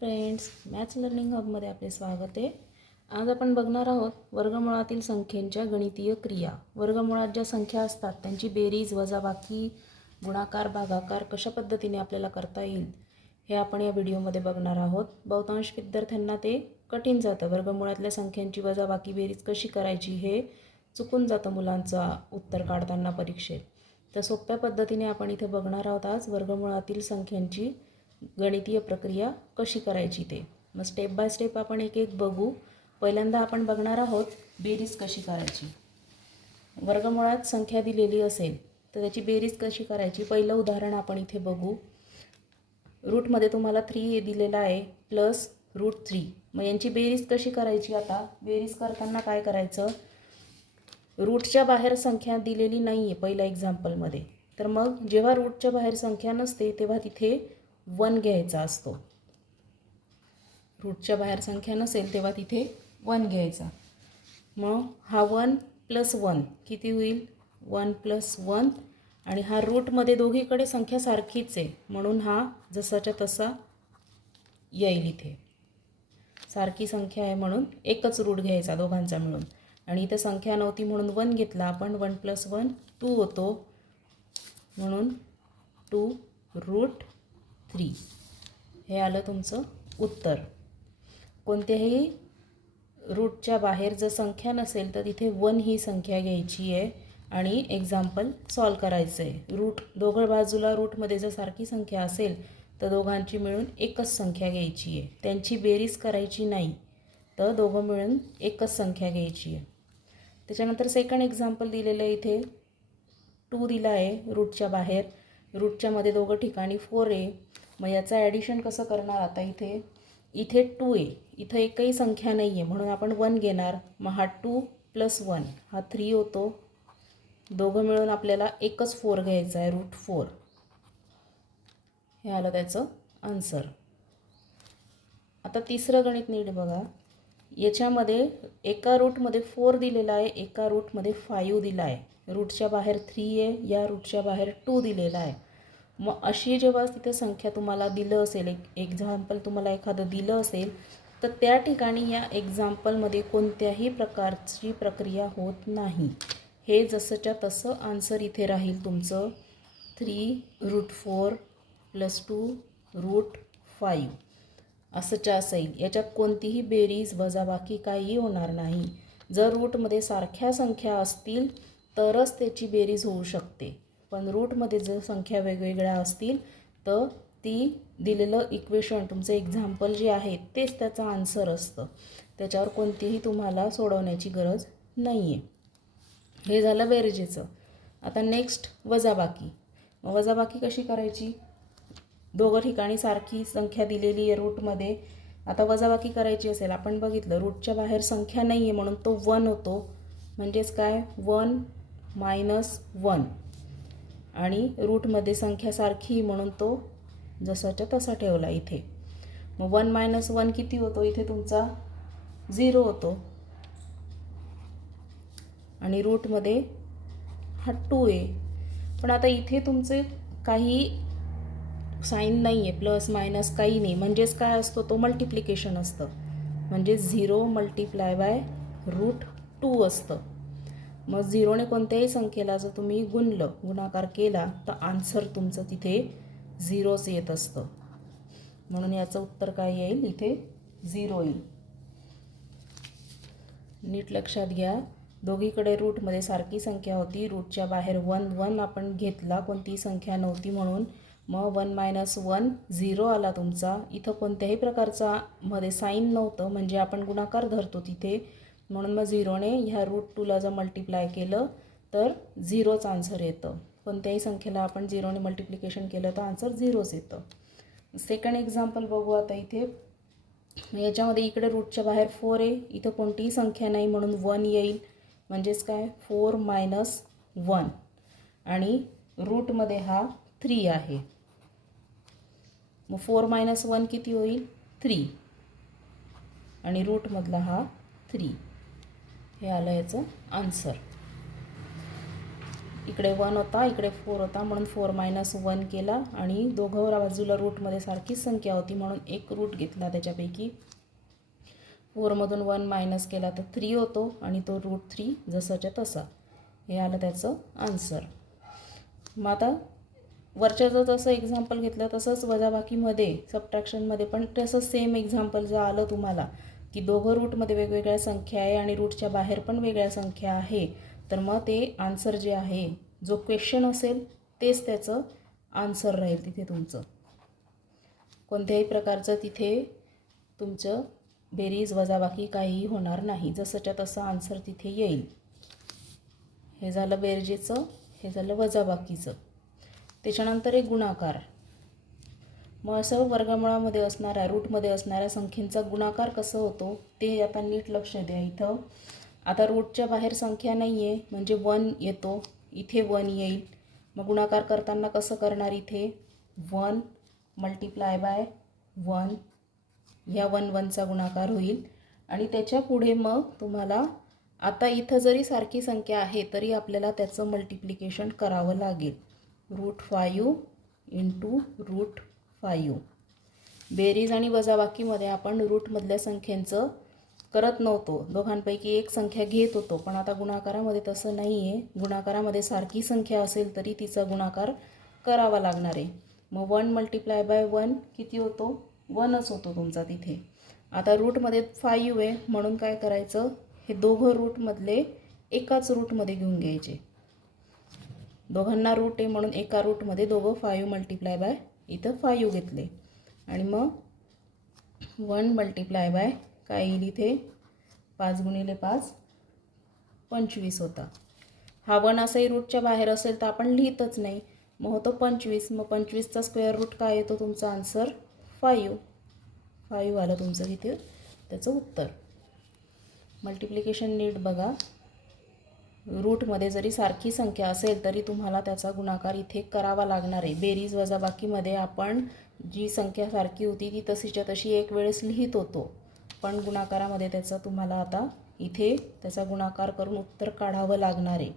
Friends maths learning हबमध्ये आपले स्वागत आहे. आज आपण बघणार आहोत वर्गमुळातील संख्येच्या गणितीय क्रिया. वर्गमुळात ज्या संख्या असतात त्यांची बेरीज वजाबाकी गुणाकार भागाकार कशा पद्धतीने आपल्याला करता येईल हे आपण या व्हिडिओमध्ये बघणार आहोत. बहुतांश विद्यार्थ्यांना ते कठीण जातं. वर्गमुळातल्या संख्यांची वजाबाकी बेरीज कशी करायची हे चुकून जातं मुलांचं उत्तर काढताना परीक्षेत. तर सोप्या पद्धतीने आपण इथे बघणार आहोत आज वर्गमुळातील संख्यांची गणितीय प्रक्रिया कशी करायची ते. मग स्टेप बाय स्टेप आपण एक एक बघू. पहिल्यांदा आपण बघणार आहोत बेरीज कशी करायची. वर्गमुळात संख्या दिलेली असेल तर त्याची बेरीज कशी करायची. पहिलं उदाहरण आपण इथे बघू. रूटमध्ये तुम्हाला थ्री दिलेला आहे प्लस रूट थ्री मग यांची बेरीज कशी करायची आता. बेरीज करताना काय करायचं. रूटच्या बाहेर संख्या दिलेली नाही आहे पहिल्या एक्झाम्पलमध्ये तर मग जेव्हा रूटच्या बाहेर संख्या नसते तेव्हा तिथे वन घ्यायचा असतो. रूटच्या बाहेर संख्या नसेल तेव्हा तिथे वन घ्यायचा. मग हा वन प्लस वन किती होईल? One plus one. आणि हा रूटमध्ये दोघीकडे संख्या सारखीच आहे. म्हणून हा जसाच्या तसा येईल इथे. सारखी संख्या आहे म्हणून एकच रूट घ्यायचा दोघांचा मिळून. आणि इथं संख्या नव्हती म्हणून वन घेतला आपण. वन प्लस वन टू होतो. म्हणून टू रूट थ्री हे आलं तुमचं उत्तर. कोणत्याही रूटच्या बाहेर जर संख्या नसेल तर तिथे वन ही संख्या घ्यायची आहे आणि एक्झाम्पल सॉल्व करायचं आहे. रूट दोघं बाजूला रूटमध्ये जर सारखी संख्या असेल तर दोघांची मिळून एकच संख्या घ्यायची आहे. त्यांची बेरीज करायची नाही तर दोघं मिळून एकच संख्या घ्यायची आहे. त्याच्यानंतर सेकंड एक्झाम्पल दिलेलं आहे इथे. टू दिला आहे रूटच्या बाहेर. रूटच्यामध्ये दोघं ठिकाणी फोर आहे. मग याचं ॲडिशन कसं करणार आता इथे? इथे टू आहे इथं एकही संख्या नाही आहे म्हणून आपण वन घेणार. मग हा टू प्लस वन हा थ्री होतो. दोघं मिळून आपल्याला एकच फोर घ्यायचा आहे रूट फोर हे आलं त्याचं आन्सर आता तिसरं गणित नीट बघा. याच्यामध्ये एका रूटमध्ये फोर दिलेला आहे एका रूटमध्ये फाईव्ह दिला आहे. रूटच्या बाहेर थ्री आहे या रूटच्या बाहेर टू दिलेला आहे. मग अशी जेव्हा तिथे संख्या तुम्हाला दिलं असेल एक एक्झाम्पल तुम्हाला एखादं दिलं असेल तर त्या ठिकाणी या एक्झाम्पलमध्ये कोणत्याही प्रकारची प्रक्रिया होत नाही. हे जसंच्या तसं आन्सर इथे राहील तुमचं. Three root four plus two root five असंच्या असेल. याच्यात कोणतीही बेरीज वजाबाकी काहीही होणार नाही. जर रूटमध्ये सारख्या संख्या असतील तरच त्याची बेरीज होऊ शकते. पण रूटमध्ये जर संख्या वेगवेगळ्या असतील तर ती दिलेलं इक्वेशन तुमचं एक्झाम्पल जे आहे तेच त्याचं आन्सर असतं. त्याच्यावर कोणतीही तुम्हाला सोडवण्याची गरज नाही आहे हे झालं बेरजेचं आता नेक्स्ट वजाबाकी. वजाबाकी कशी करायची? दोघं ठिकाणी सारखी संख्या दिलेली आहे रूटमध्ये. आता वजाबाकी करायची असेल आपण बघितलं रूटच्या बाहेर संख्या नाही आहे म्हणून तो वन होतो. म्हणजेच काय? वन मायनस वन आणि रूटमध्ये संख्या सारखी म्हणून तो जसाच्या तसा ठेवला इथे. मग वन मायनस वन किती होतो? इथे तुमचा झिरो होतो. आणि रूटमध्ये हा टू आहे. पण आता इथे तुमचे काही साईन नाही आहे प्लस मायनस काही नाही. म्हणजेच काय असतो? तो मल्टिप्लिकेशन असतं. म्हणजे zero multiply by root two असतं. मग झिरोने कोणत्याही संख्येला जर तुम्ही गुणलं गुणाकार केला तर आन्सर तुमचं तिथे झिरोच येत असतं. म्हणून याचं उत्तर काय येईल? इथे झिरो येईल. नीट लक्षात घ्या. दोघीकडे रूटमध्ये सारखी संख्या होती. रूटच्या बाहेर वन वन आपण घेतला. कोणतीही संख्या नव्हती म्हणून. मग वन मायनस वन झिरो आला तुमचा. इथं कोणत्याही प्रकारचा मध्ये साईन नव्हतं. म्हणजे आपण गुणाकार धरतो तिथे. म्हणून मग झिरोने ह्या रूट टूला जर मल्टिप्लाय केलं तर झिरोच आन्सर येतं. कोणत्याही संख्येला आपण झिरोने मल्टिप्लिकेशन केलं तर आन्सर झिरोच येतं. सेकंड एक्झाम्पल बघू आता इथे. याच्यामध्ये इकडे रूटच्या बाहेर फोर आहे. इथं कोणतीही संख्या नाही म्हणून वन येईल. म्हणजेच काय? फोर मायनस वन आणि रूटमध्ये हा थ्री आहे. मग फोर मायनस वन किती होईल? थ्री आणि रूटमधला हा थ्री हे आलं याचं आन्सर इकडे वन होता इकडे फोर होता म्हणून फोर मायनस वन केला आणि दोघं बाजूला रूटमध्ये सारखीच संख्या होती म्हणून एक रूट घेतला त्याच्यापैकी. फोरमधून वन मायनस केला तर थ्री होतो आणि तो रूट थ्री जसाच्या तसा. हे आलं त्याचं आन्सर मग आता वरच्या जर जसं एक्झाम्पल घेतलं तसंच वजाबाकीमध्ये सबट्रॅक्शनमध्ये पण तसं सेम एक्झाम्पल जर आलं तुम्हाला की दोघं रूटमध्ये वेगवेगळ्या संख्या आहे आणि रूटच्या बाहेर पण वेगळ्या संख्या आहे. तर मग ते आन्सर जे आहे जो क्वेश्चन असेल तेच त्याचं आन्सर राहील तिथे तुमचं. कोणत्याही प्रकारचं तिथे तुमचं बेरीज वजाबाकी काहीही होणार नाही. जसंच्या तसं आन्सर तिथे येईल. हे झालं बेरजेचं हे झालं वजाबाकीचं. त्याच्यानंतर एक गुणाकार. मग असं वर्गमुळामध्ये असणाऱ्या रूटमध्ये असणाऱ्या संख्येचा गुणाकार कसं होतो ते आता नीट लक्ष द्या इथं. आता रूटच्या बाहेर संख्या नाही आहे म्हणजे वन येतो इथे वन येईल. मग गुणाकार करताना कसं करणार इथे? One multiply by one. ह्या वन वनचा गुणाकार होईल. आणि त्याच्या पुढे मग तुम्हाला आता इथं जरी सारखी संख्या आहे तरी आपल्याला त्याचं मल्टिप्लिकेशन करावं लागेल. Root five into root five बेरीज आणि वजाबाकीमध्ये आपण रूटमधल्या संख्येचं करत नव्हतो. दोघांपैकी एक संख्या घेत होतो पण आता गुणाकारामध्ये तसं नाही आहे गुणाकारामध्ये सारखी संख्या असेल तरी तिचा गुणाकार करावा लागणार आहे. मग वन मल्टिप्लाय बाय वन किती होतो? वनच होतो तुमचा तिथे. आता रूटमध्ये फाईव्ह आहे म्हणून काय करायचं? हे दोघं रूटमधले एकाच रूटमध्ये घेऊन घ्यायचे. दोघांना रूट आहे म्हणून एका रूटमध्ये दोघं फाईव्ह मल्टिप्लाय बाय इथं फायू घेतले. आणि मग वन मल्टिप्लाय बाय काय येईल इथे पाच गुणिले पाच पंचवीस होता. हा वन असाही रूटच्या बाहेर असेल तर आपण लिहितच नाही. मग होतो पंचवीस. मग पंचवीसचा स्क्वेअर रूट काय येतो तुमचा आन्सर फायू फायू आलं तुमचं इथे त्याचं उत्तर. मल्टिप्लिकेशन नीट बघा. रूटमध्ये जरी सारखी संख्या असेल तरी तुम्हाला त्याचा गुणाकार इथे करावा लागणार आहे. बेरीज वजाबाकीमध्ये आपण जी संख्या सारखी होती ती तशीच्या तशी एक वेळेस लिहित होतो. पण गुणाकारामध्ये त्याचा तुम्हाला आता इथे त्याचा गुणाकार करून उत्तर काढावं लागणार आहे.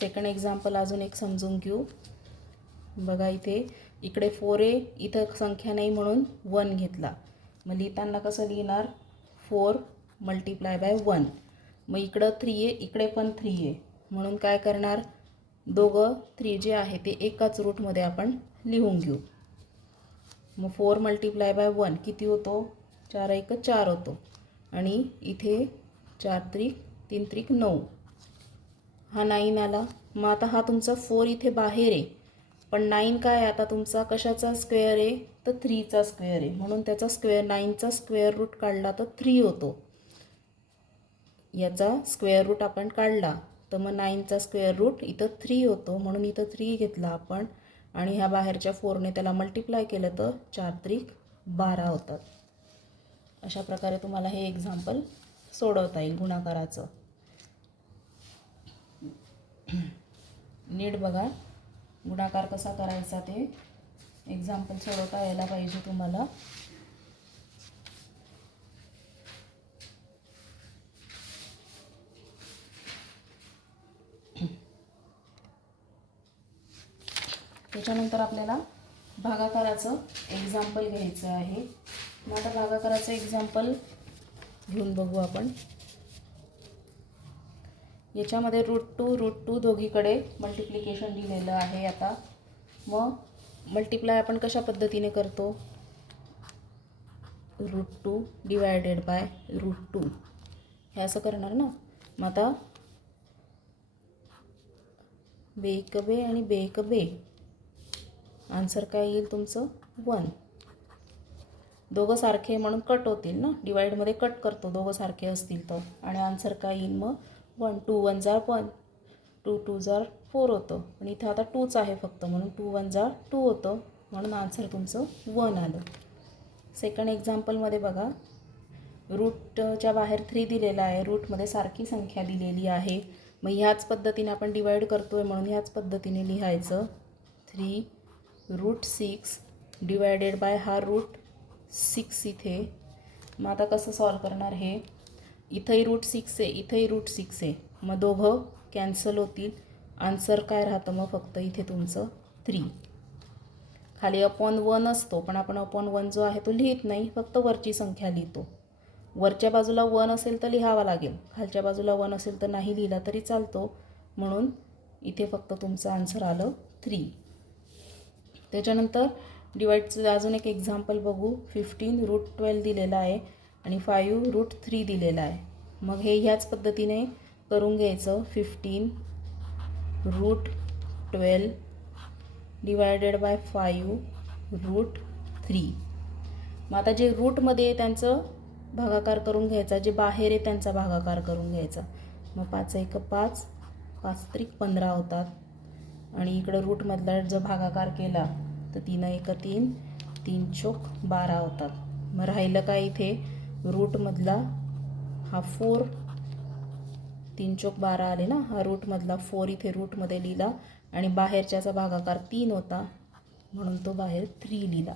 सेकंड एक्झाम्पल अजून एक समजून घेऊ. बघा इथे इकडे फोर ए इथं संख्या नाही म्हणून वन घेतला. मग लिहिताना कसं लिहिणार? फोर मल्टिप्लाय बाय वन मग इकडं थ्री आहे इकडे पण थ्री आहे म्हणून काय करणार? दोघं थ्री जे आहे ते एकाच रूटमध्ये आपण लिहून घेऊ. मग फोर मल्टिप्लाय बाय वन किती होतो? चार एक चार होतो. आणि इथे चार त्रिक तीन त्रिक नऊ. हा नाईन आला. मग आता हा तुमचा फोर इथे बाहेर आहे पण नाईन काय आता तुमचा कशाचा स्क्वेअर आहे तर थ्रीचा स्क्वेअर आहे म्हणून त्याचा स्क्वेअर नाईनचा स्क्वेअर रूट काढला तर थ्री होतो. याचा स्क्वेअर रूट आपण काढला तर मग नाईनचा स्क्वेअर रूट इथं थ्री होतो म्हणून इथं थ्री घेतला आपण. आणि ह्या बाहेरच्या फोरने त्याला मल्टिप्लाय केलं तर चार त्रिक बारा होतात. अशा प्रकारे तुम्हाला हे एक्झाम्पल सोडवता येईल गुणाकाराचं. नीट बघा गुणाकार कसा करायचा ते एक्झाम्पल सोडवता यायला पाहिजे तुम्हाला. त्याच्यानंतर आपल्याला भागाकाराचं एक्झाम्पल घ्यायचं आहे. मग आता भागाकाराचं एक्झाम्पल घेऊन बघू आपण. याच्यामध्ये रूट टू रूट टू दोघीकडे मल्टिप्लिकेशन दिलेलं आहे आता. मग मल्टिप्लाय आपण कशा पद्धतीने करतो? Root two divided by root two हे असं करणार ना? मग आता बेक बे आणि बेक बे आन्सर काय येईल तुमचं? वन दोघं सारखे म्हणून कट होतील ना? डिवाईडमध्ये कट करतो. दोघं सारखे असतील तर. आणि आन्सर काय येईल मग? वन टू वन जार वन टू टू जार फोर होतं. आणि इथं आता टूच आहे फक्त म्हणून टू वन जार टू होतं. म्हणून आन्सर तुमचं वन आलं. सेकंड एक्झाम्पलमध्ये बघा. रूटच्या बाहेर थ्री दिलेला आहे. रूटमध्ये सारखी संख्या दिलेली आहे. मग ह्याच पद्धतीने आपण डिवाईड करतो आहे म्हणून ह्याच पद्धतीने लिहायचं. Three root six divided by हा रूट सिक्स इथे. मग आता कसं सॉल्व करणार हे? इथंही रूट सिक्स आहे इथंही रूट सिक्स आहे. मग दोघं कॅन्सल होतील. आन्सर काय राहतं मग फक्त इथे तुमचं? थ्री खाली अपॉन वन असतो पण आपण अपॉन वन जो आहे तो लिहित नाही फक्त वरची संख्या लिहितो. वरच्या बाजूला वन असेल तर लिहावा लागेल. खालच्या बाजूला वन असेल तर नाही लिहिला तरी चालतो. म्हणून इथे फक्त तुमचं आन्सर आलं थ्री त्याच्यानंतर डिवाईडचं अजून एक एक्झाम्पल बघू. फिफ्टीन रूट ट्वेल्व दिलेला आहे आणि फाईव्ह रूट थ्री दिलेला आहे. मग हे ह्याच पद्धतीने करून घ्यायचं. Fifteen root twelve divided by five root three मग आता जे रूटमध्ये त्यांचं भागाकार करून घ्यायचा. जे बाहेर आहे त्यांचा भागाकार करून घ्यायचा. मग पाच एक पाच पाच त्रिक पंधरा होतात. आणि इकडं रूटमधला जर भागाकार केला तर तीन एक तीन तीन चोक बारा होतात. मग राहिलं काय इथे? रूटमधला हा फोर तीन चोक बारा आले ना? हा रूटमधला फोर इथे रूटमध्ये लिहिला. आणि बाहेरच्याचा भागाकार तीन होता. म्हणून तो बाहेर थ्री लिहिला.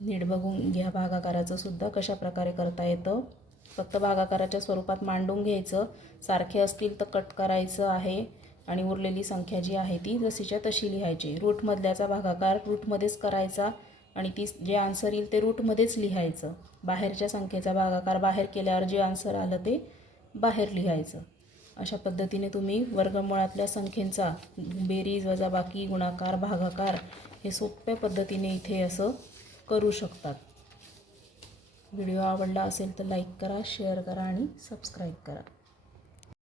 नीट बघून घ्या भागाकाराचं सुद्धा कशा प्रकारे करता येतं. फक्त भागाकाराच्या स्वरूपात मांडून घ्यायचं. सारखे असतील तर कट करायचं आहे. आणि उरलेली संख्या जी आहे ती जशीच्या तशी लिहायची. रूटमधल्याचा भागाकार रूटमध्येच करायचा आणि ती जे आन्सर येईल ते रूटमध्येच लिहायचं. बाहेरच्या संख्येचा भागाकार बाहेर केल्यावर जे आन्सर आलं ते बाहेर लिहायचं. अशा पद्धतीने तुम्ही वर्गमुळातल्या संख्येचा बेरीज वजाबाकी गुणाकार भागाकार हे सोप्या पद्धतीने इथे असं करू शकतात. व्हिडिओ आवडला असेल तर लाईक करा शेअर करा आणि सबस्क्राईब करा.